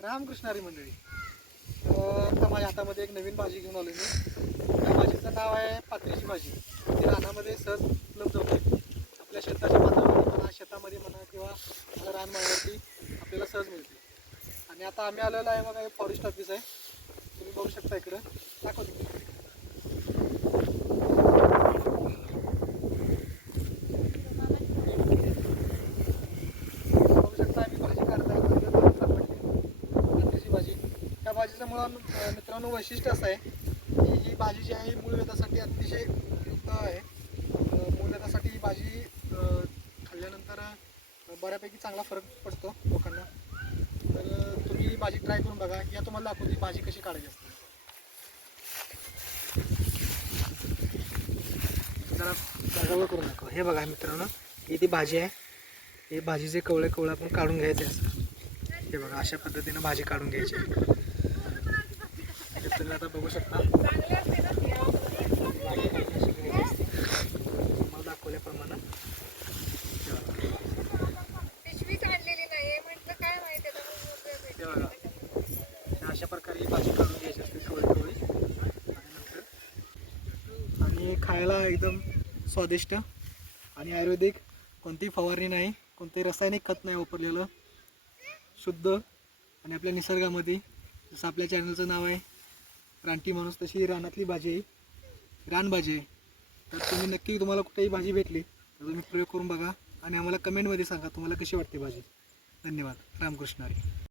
रामकृष्णारी मंडळी. तर आता माझ्या हातामध्ये एक नवीन भाजी घेऊन आलो मी. त्या भाजीचं नाव आहे पात्रीची भाजी. ती रानामध्ये सहज उपलब्ध होते. आपल्या शेताच्या पात्रामध्ये म्हणा शेतामध्ये म्हणा किंवा आपल्या रानमाळ्यावरती आपल्याला सहज मिळते. आणि आता आम्ही आलेलो आहे बघा हे फॉरेस्ट ऑफिस आहे. तुम्ही बघू शकता इकडं. दाखवतो बघू शकता आम्ही भाजी काढताय कांद्याची भाजी त्याच्यामुळं मित्रांनो वैशिष्ट्य असं आहे की ही भाजी जी आहे ही मूळवेदासाठी अतिशय उपयुक्त आहे. अं, ही भाजी खाल्ल्यानंतर बऱ्यापैकी चांगला फरक पडतो लोकांना. तर तुम्ही ही भाजी ट्राय करून बघा. या तुम्हाला दाखवते भाजी कशी काढायची असते. जरा जागावर करू दाखव. हे बघा मित्रांनो ही ती भाजी आहे हे भाजीचे कवळे कवळे आपण काढून घ्यायचे असं हे बघा अशा पद्धतीनं भाजी काढून घ्यायची. आता बघू शकता. मला दाखवल्याप्रमाणे. अशा प्रकारे भाजी काढून घ्यायची असते आणि नंतर आणि खायला एकदम स्वादिष्ट आणि आयुर्वेदिक. कोणतीही फवारणी नाही कोणतेही रासायनिक खत नाही वापरलेलं. शुद्ध आणि आपल्या निसर्गामध्ये. जसं आपल्या चॅनलचं नाव आहे रानटी माणूस तशी रानातली भाजी आहे. रानभाजी आहे. तर तुम्ही नक्की तुम्हाला कुठेही भाजी भेटली तर तुम्ही प्रयोग करून बघा आणि आम्हाला कमेंटमध्ये सांगा तुम्हाला कशी वाटते भाजी. धन्यवाद. रामकृष्ण हरी.